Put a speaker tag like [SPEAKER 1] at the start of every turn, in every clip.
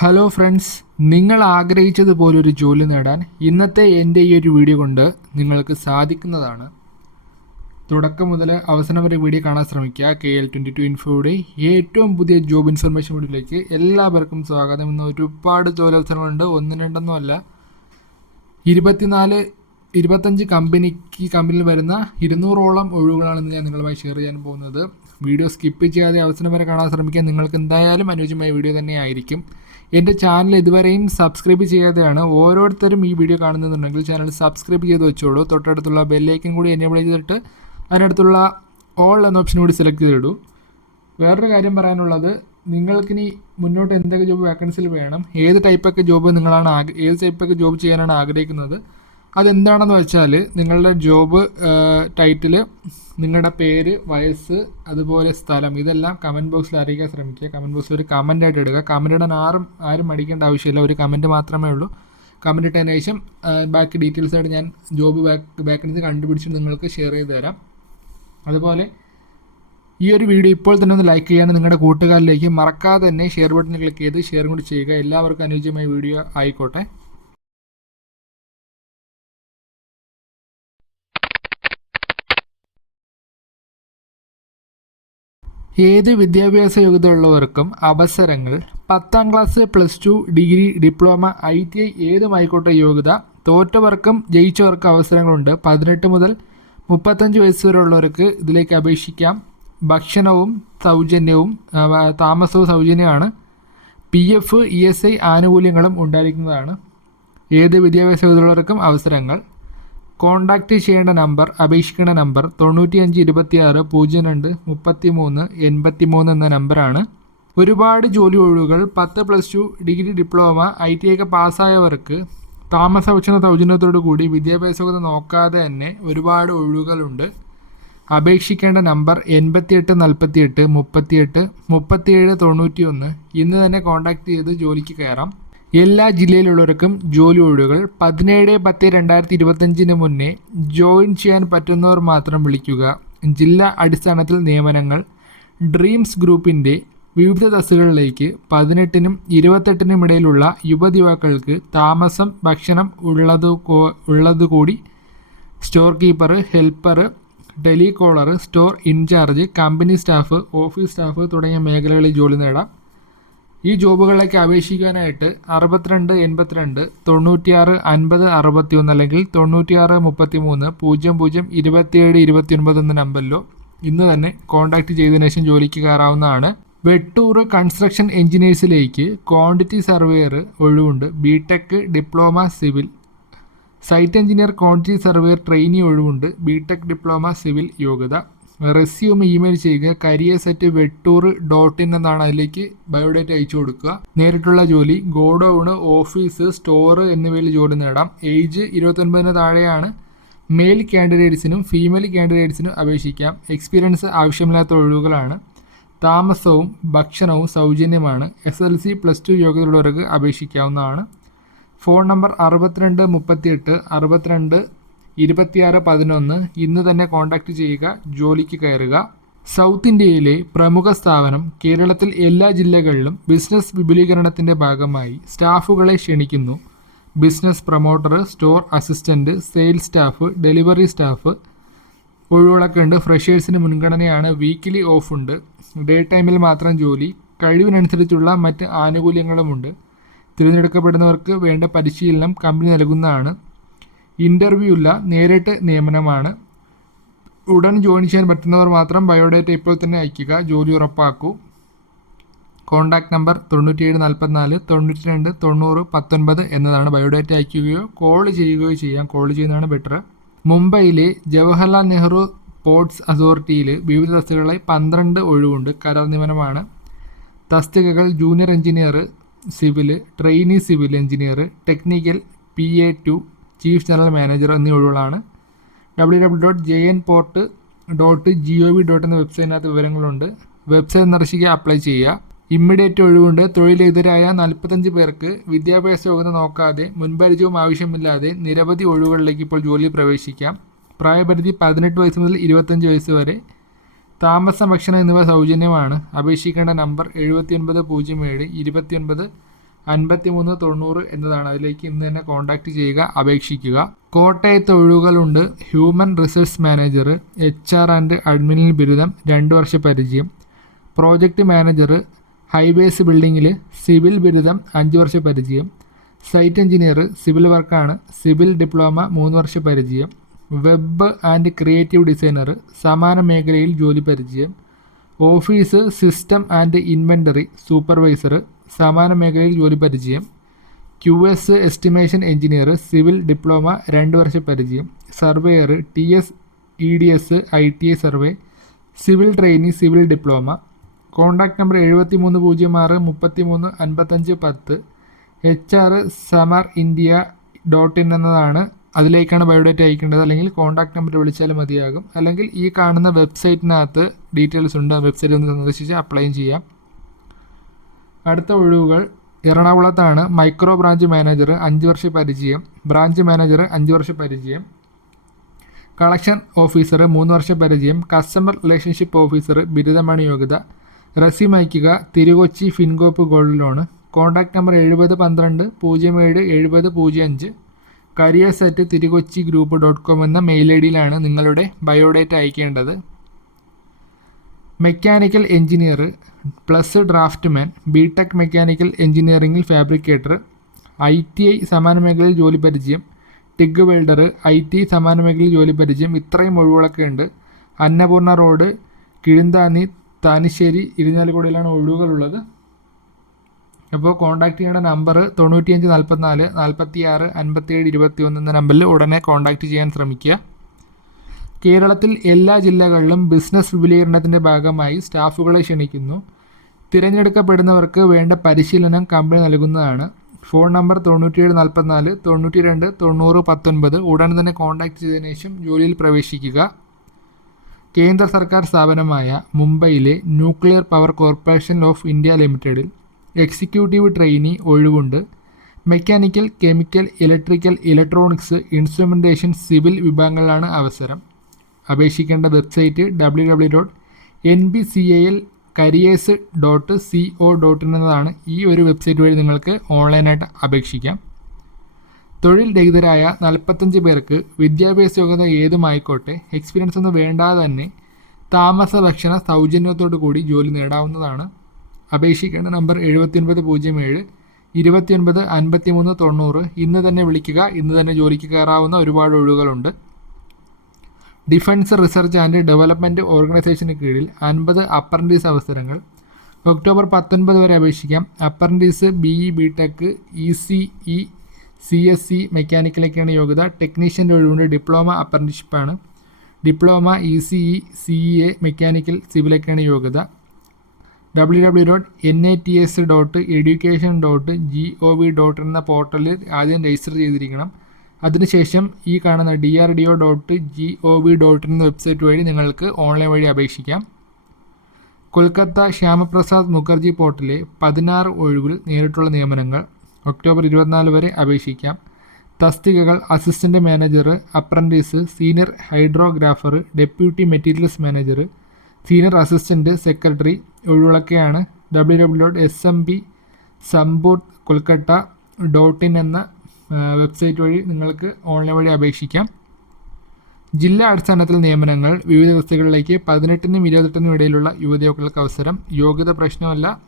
[SPEAKER 1] Hello friends നിങ്ങൾ ആഗ്രഹിച്ചതുപോലൊരു ജോലി നേടാൻ ഇന്നത്തെ എന്റെ ഈ ഒരു വീഡിയോ കൊണ്ട് നിങ്ങൾക്ക് സാധിക്കുന്നതാണ്. തുടക്കം മുതൽ അവസാനം വരെ വീഡിയോ കാണാൻ ശ്രമിക്കുക. കെ എൽ ട്വന്റി ടു ഇൻഫോയുടെ ഏറ്റവും പുതിയ ജോബ് ഇൻഫർമേഷൻ വീഡിയോയിലേക്ക് എല്ലാവർക്കും സ്വാഗതം. ഇന്ന് ഒരുപാട് ജോലവസരങ്ങളുണ്ട്. ഒന്ന് രണ്ടെന്നും അല്ല. ഇരുപത്തിനാല് ഇരുപത്തഞ്ച് കമ്പനിക്ക് കമ്പനിയിൽ വരുന്ന ഇരുന്നൂറോളം ഒഴിവുകളാണ് ഇന്ന് ഞാൻ നിങ്ങളുമായി ഷെയർ ചെയ്യാൻ പോകുന്നത്. വീഡിയോ സ്കിപ്പ് ചെയ്യാതെ അവസരം വരെ കാണാൻ ശ്രമിക്കാൻ നിങ്ങൾക്ക് എന്തായാലും അനുയോജ്യമായ വീഡിയോ തന്നെ ആയിരിക്കും. എന്റെ ചാനൽ ഇതുവരെയും സബ്സ്ക്രൈബ് ചെയ്യാതെയാണ് ഓരോരുത്തരും ഈ വീഡിയോ കാണുന്നുണ്ടെങ്കിൽ ചാനൽ സബ്സ്ക്രൈബ് ചെയ്ത് വെച്ചോളൂ. തൊട്ടടുത്തുള്ള ബെല്ലൈക്കൻ കൂടി എനേബിൾ ചെയ്തിട്ട് അതിനടുത്തുള്ള ഓൾ എന്ന ഓപ്ഷൻ കൂടി സെലക്ട് ചെയ്തിടൂ. വേറൊരു കാര്യം പറയാനുള്ളത് നിങ്ങൾക്കിനി മുന്നോട്ട് എന്തൊക്കെ ജോബ് വേക്കൻസിയിൽ വേണം ഏത് ടൈപ്പൊക്കെ ജോബ് നിങ്ങളാണ് ഏത് ടൈപ്പൊക്കെ ജോബ് ചെയ്യാനാണ് ആഗ്രഹിക്കുന്നത് അതെന്താണെന്ന് വെച്ചാൽ നിങ്ങളുടെ ജോബ് ടൈറ്റിൽ നിങ്ങളുടെ പേര് വയസ്സ് അതുപോലെ സ്ഥലം ഇതെല്ലാം കമന്റ് ബോക്സിൽ അറിയിക്കാൻ ശ്രമിക്കുക. കമന്റ് ബോക്സിൽ ഒരു കമന്റ് ആയിട്ട് ഇടുക. കമന്റ് ഇടാൻ ആരും ആരും മടിക്കേണ്ട ആവശ്യമില്ല. ഒരു കമന്റ് മാത്രമേ ഉള്ളൂ. കമന്റ് ഇട്ടതിന് ശേഷം ബാക്കി ഡീറ്റെയിൽസ് ആയിട്ട് ഞാൻ ജോബ് ബാക്ക് വേക്കൻസി കണ്ടുപിടിച്ച് നിങ്ങൾക്ക് ഷെയർ ചെയ്ത് തരാം. അതുപോലെ ഈ ഒരു വീഡിയോ ഇപ്പോൾ തന്നെ ഒന്ന് ലൈക്ക് ചെയ്യാനും നിങ്ങളുടെ കൂട്ടുകാരിലേക്ക് മറക്കാതെ തന്നെ ഷെയർ ബട്ടൺ ക്ലിക്ക് ചെയ്ത് ഷെയർ കൂടി ചെയ്യുക. എല്ലാവർക്കും അനുയോജ്യമായ വീഡിയോ ആയിക്കോട്ടെ. ഏത് വിദ്യാഭ്യാസ യോഗ്യതയുള്ളവർക്കും അവസരങ്ങൾ. പത്താം class plus two degree diploma I T I ഏതുമായിക്കോട്ടെ യോഗ്യത തോറ്റവർക്കും ജയിച്ചവർക്കും അവസരങ്ങളുണ്ട്. പതിനെട്ട് മുതൽ മുപ്പത്തഞ്ച് വയസ്സ് വരെയുള്ളവർക്ക് ഇതിലേക്ക് അപേക്ഷിക്കാം. ഭക്ഷണവും സൗജന്യവും താമസവും സൗജന്യമാണ്. P F E S I ആനുകൂല്യങ്ങളും ഉണ്ടായിരിക്കുന്നതാണ്. ഏത് വിദ്യാഭ്യാസ യോഗ്യതയുള്ളവർക്കും അവസരങ്ങൾ. കോൺടാക്റ്റ് ചെയ്യേണ്ട നമ്പർ അപേക്ഷിക്കേണ്ട നമ്പർ തൊണ്ണൂറ്റിയഞ്ച് ഇരുപത്തിയാറ് പൂജ്യം രണ്ട് മുപ്പത്തി മൂന്ന് എൺപത്തി മൂന്ന് എന്ന നമ്പറാണ്. ഒരുപാട് ജോലി ഒഴിവുകൾ പത്ത് plus two degree diploma I T ഒക്കെ പാസ്സായവർക്ക് താമസ ഭക്ഷണ സൗജന്യത്തോടു കൂടി വിദ്യാഭ്യാസ നോക്കാതെ തന്നെ ഒരുപാട് ഒഴിവുകളുണ്ട്. അപേക്ഷിക്കേണ്ട നമ്പർ എൺപത്തിയെട്ട് നാൽപ്പത്തിയെട്ട് മുപ്പത്തിയെട്ട് മുപ്പത്തിയേഴ് തൊണ്ണൂറ്റി ഒന്ന് ഇന്ന് തന്നെ കോൺടാക്ട് ചെയ്ത് ജോലിക്ക് കയറാം. എല്ലാ ജില്ലയിലുള്ളവർക്കും ജോലി ഒഴിവുകൾ. പതിനേഴ് പത്ത് രണ്ടായിരത്തി ഇരുപത്തഞ്ചിന് മുന്നേ ജോയിൻ ചെയ്യാൻ പറ്റുന്നവർ മാത്രം വിളിക്കുക. ജില്ലാ അടിസ്ഥാനത്തിൽ നിയമനങ്ങൾ. ഡ്രീംസ് ഗ്രൂപ്പിന്റെ വിവിധ തസ്സുകളിലേക്ക് പതിനെട്ടിനും ഇരുപത്തെട്ടിനും ഇടയിലുള്ള യുവതിയുവാക്കൾക്ക് താമസം ഭക്ഷണം ഉള്ളത് ഉള്ളത് ഉള്ളതുകൂടി. Store keeper helper telecaller store incharge company staff office staff തുടങ്ങിയ മേഖലകളിൽ ജോലി നേടാം. ഈ ജോബുകളിലേക്ക് അപേക്ഷിക്കാനായിട്ട് അറുപത്തിരണ്ട് എൺപത്തിരണ്ട് തൊണ്ണൂറ്റിയാറ് അൻപത് അറുപത്തി ഒന്ന് അല്ലെങ്കിൽ തൊണ്ണൂറ്റിയാറ് മുപ്പത്തി മൂന്ന് പൂജ്യം പൂജ്യം ഇരുപത്തിയേഴ് ഇരുപത്തിയൊൻപത് എന്ന നമ്പറിലോ ഇന്ന് തന്നെ കോൺടാക്ട് ചെയ്തതിനു ശേഷം ജോലിക്ക് കയറാവുന്നതാണ്. വെട്ടൂർ കൺസ്ട്രക്ഷൻ എഞ്ചിനീയേഴ്സിലേക്ക് ക്വാണ്ടിറ്റി സർവേയർ ഒഴിവുണ്ട്. B tech diploma civil site engineer quantity surveyor trainee ഒഴിവുണ്ട്. ബി ടെക് ഡിപ്ലോമ സിവിൽ യോഗ്യത. റെസ്യൂം ഇമെയിൽ ചെയ്യുക. Careers at Vettoor dot in എന്നാണ് അതിലേക്ക് ബയോഡേറ്റ അയച്ചു കൊടുക്കുക. നേരിട്ടുള്ള ജോലി ഗോഡൌണ് ഓഫീസ് സ്റ്റോർ എന്നിവയിൽ ജോലി നേടാം. ഏജ് ഇരുപത്തൊൻപതിന് താഴെയാണ്. മെയിൽ കാൻഡിഡേറ്റ്സിനും ഫീമെയിൽ കാൻഡിഡേറ്റ്സിനും അപേക്ഷിക്കാം. എക്സ്പീരിയൻസ് ആവശ്യമില്ലാത്ത ഒഴിവുകളാണ്. താമസവും ഭക്ഷണവും സൗജന്യമാണ്. S L C plus two യോഗ്യതയുള്ളവർക്ക് അപേക്ഷിക്കാവുന്നതാണ്. ഫോൺ നമ്പർ അറുപത്തിരണ്ട് മുപ്പത്തിയെട്ട് അറുപത്തിരണ്ട് ഇരുപത്തിയാറ് പതിനൊന്ന് ഇന്ന് തന്നെ കോൺടാക്റ്റ് ചെയ്യുക ജോലിക്ക് കയറുക. സൗത്ത് ഇന്ത്യയിലെ പ്രമുഖ സ്ഥാപനം കേരളത്തിൽ എല്ലാ ജില്ലകളിലും ബിസിനസ് വിപുലീകരണത്തിന്റെ ഭാഗമായി സ്റ്റാഫുകളെ ക്ഷണിക്കുന്നു. Business promoter store assistant sales staff delivery staff ഒഴിവുകളൊക്കെ ഉണ്ട് ഫ്രഷേഴ്സിന് മുൻഗണനയാണ് വീക്കിലി ഓഫ് ഉണ്ട്. ഡേ ടൈമിൽ മാത്രം ജോലി കഴിവിനനുസരിച്ചുള്ള മറ്റ് ആനുകൂല്യങ്ങളുമുണ്ട്. തിരഞ്ഞെടുക്കപ്പെടുന്നവർക്ക് വേണ്ട പരിശീലനം കമ്പനി നൽകുന്നതാണ്. ഇന്റർവ്യൂ ഇല്ല. നേരിട്ട് നിയമനമാണ്. ഉടൻ ജോയിൻ ചെയ്യാൻ പറ്റുന്നവർ മാത്രം ബയോഡേറ്റ ഇപ്പോൾ തന്നെ അയക്കുക ജോലി ഉറപ്പാക്കൂ. കോൺടാക്ട് നമ്പർ തൊണ്ണൂറ്റിയേഴ് നാൽപ്പത്തിനാല് തൊണ്ണൂറ്റി രണ്ട് തൊണ്ണൂറ് പത്തൊൻപത് എന്നതാണ് ബയോഡേറ്റ അയക്കുകയോ കോൾ ചെയ്യുകയോ ചെയ്യാം. കോൾ ചെയ്യുന്നതാണ് ബെറ്റർ മുംബൈയിലെ ജവഹർലാൽ നെഹ്റു സ്പോർട്സ് അതോറിറ്റിയിൽ വിവിധ തസ്തികകളെ പന്ത്രണ്ട് ഒഴിവുണ്ട്. കരാർ നിയമനമാണ്. തസ്തികകൾ junior engineer civil trainee civil engineer technical P A to chief general manager എന്നീ ഒഴിവുകളാണ്. W W dot J N port dot G O V dot എന്ന വെബ്സൈറ്റിനകത്ത് വിവരങ്ങളുണ്ട്. വെബ്സൈറ്റ് സന്ദർശിക്കുക അപ്ലൈ ചെയ്യുക. ഇമ്മീഡിയറ്റ് ഒഴിവുണ്ട്. തൊഴിലെതിരായ നാൽപ്പത്തഞ്ച് പേർക്ക് വിദ്യാഭ്യാസ യോഗ്യത നോക്കാതെ മുൻപരിചയവും ആവശ്യമില്ലാതെ നിരവധി ഒഴിവുകളിലേക്ക് ഇപ്പോൾ ജോലി പ്രവേശിക്കാം. പ്രായപരിധി പതിനെട്ട് വയസ്സ് മുതൽ ഇരുപത്തഞ്ച് വയസ്സ് വരെ. താമസം ഭക്ഷണം എന്നിവ സൗജന്യമാണ്. അപേക്ഷിക്കേണ്ട നമ്പർ എഴുപത്തി ഒൻപത് പൂജ്യം ഏഴ് ഇരുപത്തി ഒൻപത് അൻപത്തി മൂന്ന് തൊണ്ണൂറ് എന്നതാണ്. അതിലേക്ക് ഇന്ന് തന്നെ കോൺടാക്റ്റ് ചെയ്യുക അപേക്ഷിക്കുക. കോട്ടയത്ത് ഒഴിവുകളുണ്ട് human resource manager H R and അഡ്മിനിൽ ബിരുദം രണ്ട് വർഷ പരിചയം. പ്രോജക്റ്റ് മാനേജർ ഹൈവേസ് ബിൽഡിങ്ങിൽ സിവിൽ ബിരുദം അഞ്ച് വർഷ പരിചയം. സൈറ്റ് എഞ്ചിനീയർ സിവിൽ വർക്കാണ് സിവിൽ ഡിപ്ലോമ മൂന്ന് വർഷ പരിചയം. വെബ് ആൻഡ് ക്രിയേറ്റീവ് ഡിസൈനർ സമാന മേഖലയിൽ ജോലി പരിചയം. Office system and inventory supervisor സമാന മേഖലയിൽ ജോലി പരിചയം. Q S estimation engineer civil diploma രണ്ട് വർഷ പരിചയം. Surveyor T S E D S I T I survey. Civil trainee civil diploma. Contact number എഴുപത്തി മൂന്ന് പൂജ്യം ആറ് മുപ്പത്തി മൂന്ന് അൻപത്തഞ്ച് പത്ത്. H R Samar India dot in എന്നതാണ് അതിലേക്കാണ് ബയോഡേറ്റ അയക്കേണ്ടത്. അല്ലെങ്കിൽ കോൺടാക്ട് നമ്പർ വിളിച്ചാൽ മതിയാകും. അല്ലെങ്കിൽ ഈ കാണുന്ന വെബ്സൈറ്റിനകത്ത് ഡീറ്റെയിൽസ് ഉണ്ട്. ആ വെബ്സൈറ്റ് ഒന്ന് സന്ദർശിച്ച് അപ്ലൈ ചെയ്യാം. അടുത്ത ഒഴിവുകൾ. എറണാകുളത്താണ് മൈക്രോ ബ്രാഞ്ച് മാനേജർ അഞ്ച് വർഷ പരിചയം. ബ്രാഞ്ച് മാനേജർ അഞ്ച് വർഷ പരിചയം. കളക്ഷൻ ഓഫീസർ മൂന്ന് വർഷ പരിചയം. കസ്റ്റമർ റിലേഷൻഷിപ്പ് ഓഫീസർ ബിരുദമാണ് യോഗ്യത. റസീം അയക്കുക Thirukochi Fincorp gold loan. Contact number എഴുപത് പന്ത്രണ്ട് പൂജ്യം ഏഴ് എഴുപത് പൂജ്യം അഞ്ച്. Careers at Thirukochi group dot com എന്ന മെയിൽ ഐ ഡിയിലാണ് നിങ്ങളുടെ biodata അയക്കേണ്ടത് mechanical engineer plus draftsman B tech mechanical എഞ്ചിനീയറിംഗിൽ ഫാബ്രിക്കേറ്റർ ഐ ടി ഐ സമാന മേഖലയിൽ ജോലി പരിചയം ടിഗ് വെൽഡർ ഐ ടി സമാന മേഖലയിൽ ജോലി പരിചയം ഇത്രയും ഒഴിവുകളൊക്കെ ഉണ്ട്. അന്നപൂർണ റോഡ് കിഴുന്താനി താനിശ്ശേരി ഇരിഞ്ഞാലിക്കുടയിലാണ് ഒഴിവുകളുള്ളത്. അപ്പോൾ കോൺടാക്റ്റ് ചെയ്യേണ്ട നമ്പർ തൊണ്ണൂറ്റിയഞ്ച് നാൽപ്പത്തിനാല് നാൽപ്പത്തി ആറ് അൻപത്തിയേഴ് ഇരുപത്തി ഒന്ന് എന്ന നമ്പറിൽ ഉടനെ കോൺടാക്റ്റ് ചെയ്യാൻ ശ്രമിക്കുക. കേരളത്തിൽ എല്ലാ ജില്ലകളിലും ബിസിനസ് വിപുലീകരണത്തിന്റെ ഭാഗമായി സ്റ്റാഫുകളെ ക്ഷണിക്കുന്നു. തിരഞ്ഞെടുക്കപ്പെടുന്നവർക്ക് വേണ്ട പരിശീലനം കമ്പനി നൽകുന്നതാണ്. ഫോൺ നമ്പർ തൊണ്ണൂറ്റിയേഴ് നാൽപ്പത്തിനാല് തൊണ്ണൂറ്റി രണ്ട് തൊണ്ണൂറ് പത്തൊൻപത്. ഉടൻ തന്നെ കോൺടാക്റ്റ് ചെയ്തതിനു ശേഷം ജോലിയിൽ പ്രവേശിക്കുക. കേന്ദ്ര സർക്കാർ സ്ഥാപനമായ മുംബൈയിലെ nuclear power corporation of India ലിമിറ്റഡിൽ എക്സിക്യൂട്ടീവ് ട്രെയിനി ഒഴിവുണ്ട്. Mechanical chemical electrical electronics instrumentation civil വിഭാഗങ്ങളിലാണ് അവസരം. അപേക്ഷിക്കേണ്ട website W W dot N B C A L careers dot C O dot എന്നതാണ് ഈ ഒരു വെബ്സൈറ്റ് വഴി നിങ്ങൾക്ക് ഓൺലൈനായിട്ട് അപേക്ഷിക്കാം. തൊഴിൽ രഹിതരായ നാൽപ്പത്തഞ്ച് പേർക്ക് വിദ്യാഭ്യാസ യോഗ്യത ഏതുമായിക്കോട്ടെ എക്സ്പീരിയൻസ് ഒന്നും വേണ്ടാതെ തന്നെ താമസ ഭക്ഷണ സൗജന്യത്തോടു കൂടി ജോലി നേടാവുന്നതാണ്. അപേക്ഷിക്കേണ്ട നമ്പർ എഴുപത്തിയൊൻപത് പൂജ്യം ഏഴ് ഇരുപത്തിയൊൻപത് അൻപത്തി മൂന്ന് തൊണ്ണൂറ് ഇന്ന് തന്നെ വിളിക്കുക ഇന്ന് തന്നെ ജോലിക്ക് കയറാവുന്ന ഒരുപാട് ഒഴിവുകളുണ്ട്. ഡിഫൻസ് റിസർച്ച് ആൻഡ് ഡെവലപ്മെന്റ് ഓർഗനൈസേഷന് കീഴിൽ അൻപത് അപ്രന്റീസ് അവസരങ്ങൾ. ഒക്ടോബർ പത്തൊൻപത് വരെ അപേക്ഷിക്കാം. Apprentice B E B tech E C E C S C മെക്കാനിക്കലൊക്കെയാണ് യോഗ്യത. ടെക്നീഷ്യന്റെ ഒഴിവുണ്ട്. Diploma അപ്രന്റീഷിപ്പാണ് diploma E C E C E A mechanical സിവിലൊക്കെയാണ് യോഗ്യത. W W dot N I T S dot education dot G O V dot എന്ന പോർട്ടലിൽ ആദ്യം register ചെയ്തിരിക്കണം. അതിനുശേഷം ഈ കാണുന്ന D R D O dot G O V dot in website വഴി നിങ്ങൾക്ക് ഓൺലൈൻ വഴി അപേക്ഷിക്കാം. കൊൽക്കത്ത ശ്യാമപ്രസാദ് മുഖർജി പോർട്ടലിലെ പതിനാറ് ഒഴിവിൽ നേരിട്ടുള്ള നിയമനങ്ങൾ ഒക്ടോബർ ഇരുപത്തിനാല് വരെ അപേക്ഷിക്കാം. തസ്തികകൾ assistant manager apprentice senior hydrographer deputy materials manager senior assistant secretary ഒഴിവുകളൊക്കെയാണ് W W dot S M P സമ്പൂർ Kolkata dot in എന്ന വെബ്സൈറ്റ് വഴി നിങ്ങൾക്ക് ഓൺലൈൻ വഴി അപേക്ഷിക്കാം. ജില്ലാ അടിസ്ഥാനത്തിൽ നിയമനങ്ങൾ വിവിധ വ്യവസ്ഥകളിലേക്ക് പതിനെട്ടിനും ഇരുപത്തെട്ടിനും ഇടയിലുള്ള യുവതികൾക്ക് അവസരം യോഗ്യത പ്രശ്നമല്ല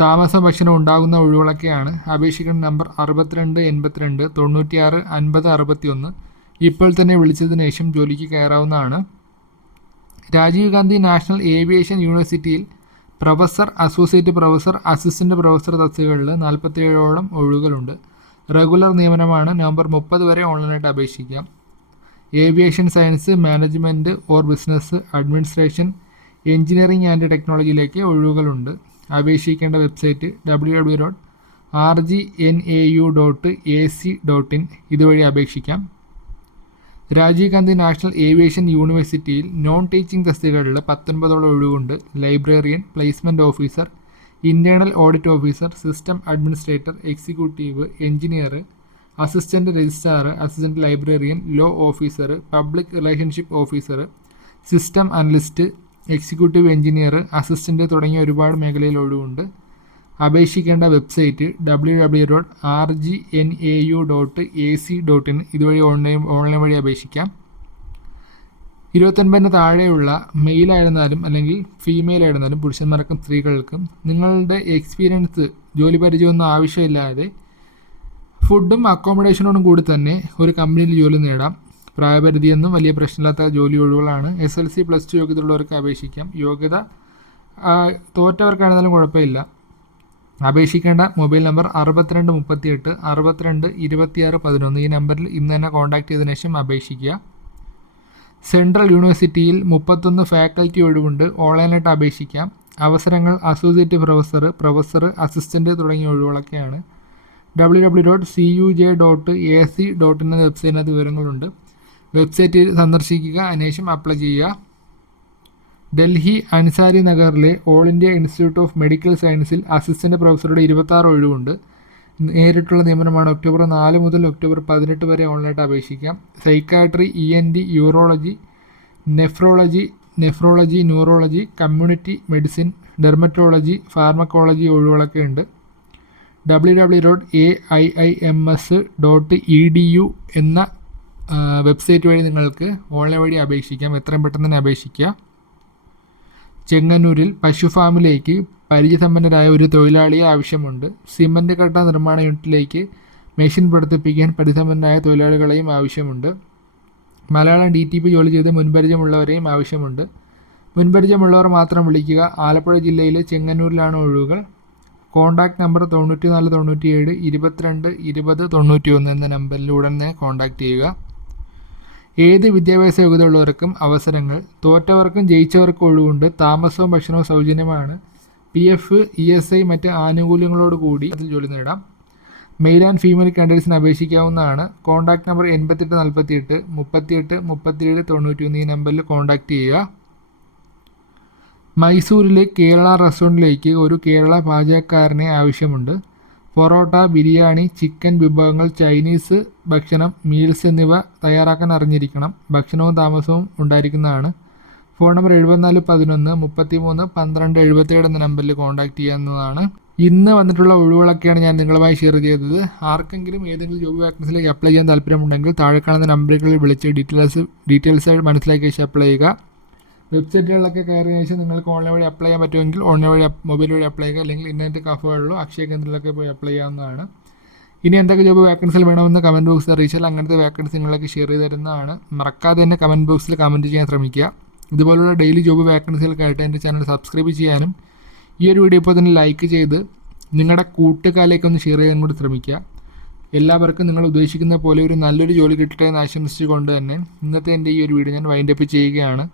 [SPEAKER 1] താമസ ഭക്ഷണം ഉണ്ടാകുന്ന ഒഴിവുകളൊക്കെയാണ്. അപേക്ഷിക്കുന്ന നമ്പർ അറുപത്തിരണ്ട് എൺപത്തിരണ്ട് തൊണ്ണൂറ്റിയാറ് അൻപത് അറുപത്തി ഒന്ന് ഇപ്പോൾ തന്നെ വിളിച്ചതിന് ശേഷം ജോലിക്ക് കയറാവുന്നതാണ്. രാജീവ് ഗാന്ധി നാഷണൽ ഏവിയേഷൻ യൂണിവേഴ്സിറ്റിയിൽ professor associate professor assistant professor തസ്തികകളിൽ നാൽപ്പത്തിയേഴോളം ഒഴിവുകളുണ്ട്. റെഗുലർ നിയമനമാണ്. നവംബർ മുപ്പത് വരെ ഓൺലൈനായിട്ട് അപേക്ഷിക്കാം. Aviation science management or business administration engineering and ടെക്നോളജിയിലേക്ക് ഒഴിവുകളുണ്ട്. അപേക്ഷിക്കേണ്ട website W W dot R G N A U dot A C dot in ഇതുവഴി അപേക്ഷിക്കാം. രാജീവ് ഗാന്ധി നാഷണൽ ഏവിയേഷൻ യൂണിവേഴ്സിറ്റിയിൽ നോൺ ടീച്ചിങ് തസ്തികകളിൽ പത്തൊൻപതോളം ഒഴിവുണ്ട്. Librarian placement officer internal audit officer system administrator executive engineer assistant registrar assistant librarian law officer public relationship officer system analyst executive engineer assistant തുടങ്ങിയ ഒരുപാട് മേഖലയിൽ ഒഴിവുണ്ട് അപേക്ഷിക്കേണ്ട website W W dot R G N A U dot A C dot in ഇതുവഴി online online വഴി അപേക്ഷിക്കാം. ഇരുപത്തൊൻപതിന് താഴെയുള്ള mail ആയിരുന്നാലും അല്ലെങ്കിൽ ഫീമെയിൽ ആയിരുന്നാലും പുരുഷന്മാർക്കും സ്ത്രീകൾക്കും നിങ്ങളുടെ എക്സ്പീരിയൻസ് ജോലി പരിചയമൊന്നും ആവശ്യമില്ലാതെ ഫുഡും അക്കോമഡേഷനോടും കൂടി തന്നെ ഒരു കമ്പനിയിൽ ജോലി നേടാം. പ്രായപരിധിയൊന്നും വലിയ പ്രശ്നമില്ലാത്ത ജോലി ഒഴിവുകളാണ്. S L C plus two യോഗ്യതയുള്ളവർക്ക് അപേക്ഷിക്കാം. യോഗ്യത തോറ്റവർക്കാണെന്നാലും കുഴപ്പമില്ല. അപേക്ഷിക്കേണ്ട മൊബൈൽ നമ്പർ അറുപത്തിരണ്ട് മുപ്പത്തിയെട്ട് അറുപത്തിരണ്ട് ഇരുപത്തിയാറ് പതിനൊന്ന്. ഈ നമ്പറിൽ ഇന്ന് തന്നെ കോൺടാക്ട് ചെയ്തതിനു ശേഷം അപേക്ഷിക്കുക. സെൻട്രൽ യൂണിവേഴ്സിറ്റിയിൽ മുപ്പത്തൊന്ന് ഫാക്കൽറ്റി ഒഴിവുണ്ട്. ഓൺലൈനായിട്ട് അപേക്ഷിക്കാം. അവസരങ്ങൾ അസോസിയേറ്റ് പ്രൊഫസർ പ്രൊഫസർ അസിസ്റ്റന്റ് തുടങ്ങിയ ഒഴിവുകളൊക്കെയാണ്. W W dot C U J dot A C dot in എന്ന വെബ്സൈറ്റിനകത്ത് വിവരങ്ങളുണ്ട്. വെബ്സൈറ്റിൽ സന്ദർശിക്കുക അതിനുശേഷം അപ്ലൈ ചെയ്യുക. ഡൽഹി അൻസാരി നഗറിലെ all India institute of medical സയൻസിൽ അസിസ്റ്റന്റ് പ്രൊഫസറുടെ ഇരുപത്താറ് ഒഴിവുണ്ട്. നേരിട്ടുള്ള നിയമനമാണ്. ഒക്ടോബർ നാല് മുതൽ ഒക്ടോബർ പതിനെട്ട് വരെ ഓൺലൈനായിട്ട് അപേക്ഷിക്കാം. Psychiatry E N T urology nephrology nephrology neurology community medicine dermatology pharmacology ഒഴിവുകളൊക്കെ ഉണ്ട്. W W dot A I I M S dot E D U എന്ന വെബ്സൈറ്റ് വഴി നിങ്ങൾക്ക് ഓൺലൈൻ വഴി അപേക്ഷിക്കാം. എത്രയും പെട്ടെന്ന് തന്നെ അപേക്ഷിക്കുക ചെങ്ങന്നൂരിൽ പശു ഫാമിലേക്ക് പരിചയസമ്പന്നരായ ഒരു തൊഴിലാളിയെ ആവശ്യമുണ്ട്. സിമന്റ് കട്ട നിർമ്മാണ യൂണിറ്റിലേക്ക് മെഷീൻ പ്രവർത്തിപ്പിക്കാൻ പരിസമ്പന്നരായ തൊഴിലാളികളെയും ആവശ്യമുണ്ട്. മലയാളം ഡി ടി പി ജോലി ചെയ്ത് മുൻപരിചയമുള്ളവരെയും ആവശ്യമുണ്ട്. മുൻപരിചയമുള്ളവർ മാത്രം വിളിക്കുക. ആലപ്പുഴ ജില്ലയിലെ ചെങ്ങന്നൂരിലാണ് ഒഴിവുകൾ. കോൺടാക്റ്റ് നമ്പർ തൊണ്ണൂറ്റി നാല് തൊണ്ണൂറ്റി ഏഴ് ഇരുപത്തിരണ്ട് ഇരുപത് തൊണ്ണൂറ്റി ഒന്ന് എന്ന നമ്പറിൽ ഉടനെ കോൺടാക്ട് ചെയ്യുക. ഏത് വിദ്യാഭ്യാസ യോഗ്യതയുള്ളവർക്കും അവസരങ്ങൾ. തോറ്റവർക്കും ജയിച്ചവർക്കും ഒഴിവുണ്ട്. താമസവും ഭക്ഷണവും സൗജന്യമാണ്. P F E S I മറ്റ് ആനുകൂല്യങ്ങളോട് കൂടി അതിൽ ജോലി നേടാം. മെയിൽ ആൻഡ് ഫീമെയിൽ കാൻഡിഡേറ്റ്സിന് അപേക്ഷിക്കാവുന്നതാണ്. കോൺടാക്ട് നമ്പർ എൺപത്തെട്ട് നാൽപ്പത്തിയെട്ട് മുപ്പത്തിയെട്ട് മുപ്പത്തിയേഴ് തൊണ്ണൂറ്റി ഒന്ന് ഈ നമ്പറിൽ കോൺടാക്ട് ചെയ്യുക. മൈസൂരിലെ കേരള റെസ്റ്റോറന്റിലേക്ക് ഒരു കേരള പാചകക്കാരനെ ആവശ്യമുണ്ട്. പൊറോട്ട ബിരിയാണി ചിക്കൻ വിഭവങ്ങൾ ചൈനീസ് ഭക്ഷണം മീൽസ് എന്നിവ തയ്യാറാക്കാൻ അറിഞ്ഞിരിക്കണം. ഭക്ഷണവും താമസവും ഉണ്ടായിരിക്കുന്നതാണ്. ഫോൺ നമ്പർ എഴുപത്തിനാല് പതിനൊന്ന് മുപ്പത്തി മൂന്ന് പന്ത്രണ്ട് എഴുപത്തേഴ് എന്ന നമ്പറിൽ കോൺടാക്ട് ചെയ്യാവുന്നതാണ്. ഇന്ന് വന്നിട്ടുള്ള ഒഴിവുകളൊക്കെയാണ് ഞാൻ നിങ്ങളുമായി ഷെയർ ചെയ്തത്. ആർക്കെങ്കിലും ഏതെങ്കിലും ജോബ് വാക്കൻസിലേക്ക് അപ്ലൈ ചെയ്യാൻ താല്പര്യമുണ്ടെങ്കിൽ താഴെ കാണുന്ന നമ്പറുകളിൽ വിളിച്ച് ഡീറ്റെയിൽസ് ഡീറ്റെയിൽസ് മനസ്സിലാക്കിയ ശേഷം അപ്ലൈ ചെയ്യുക. വെബ്സൈറ്റുകളിലൊക്കെ കയറിയ ശേഷം നിങ്ങൾക്ക് ഓൺലൈൻ വഴി അപ്ലൈ ചെയ്യാൻ പറ്റുമെങ്കിൽ ഓൺലൈൻ വഴി മൊബൈൽ വഴി അപ്ലൈ ചെയ്യുക. അല്ലെങ്കിൽ ഇന്റർനെറ്റ് കഫകളിലോ അക്ഷയ കേന്ദ്രത്തിലൊക്കെ പോയി അപ്ലൈ ചെയ്യാവുന്നതാണ്. ഇനി എന്തൊക്കെ ജോബ് വാക്കൻസികൾ വേണമെന്ന് കമന്റ് ബോക്സിൽ അറിയിച്ചാൽ അങ്ങനത്തെ വാക്കൻസി നിങ്ങളൊക്കെ ഷെയർ ചെയ്ത് തരുന്നതാണ്. മറക്കാതെ തന്നെ കമന്റ് ബോക്സിൽ കമന്റ് ചെയ്യാൻ ശ്രമിക്കുക. ഇതുപോലുള്ള ഡെയിലി ജോബ് വാക്കൻസികൾക്കായിട്ട് എന്റെ ചാനൽ സബ്സ്ക്രൈബ് ചെയ്യാനും ഈ ഒരു വീഡിയോ ഇപ്പോൾ തന്നെ ലൈക്ക് ചെയ്ത് നിങ്ങളുടെ കൂട്ടുകാരിലേക്ക് ഒന്ന് ഷെയർ ചെയ്യാൻ കൂടി ശ്രമിക്കുക. എല്ലാവർക്കും നിങ്ങൾ ഉദ്ദേശിക്കുന്ന പോലെ ഒരു നല്ലൊരു ജോലി കിട്ടട്ടെ എന്ന് ആശംസിച്ചുകൊണ്ട് തന്നെ ഇന്നത്തെ എന്റെ ഈ ഒരു വീഡിയോ ഞാൻ വൈൻഡപ്പ് ചെയ്യുകയാണ്.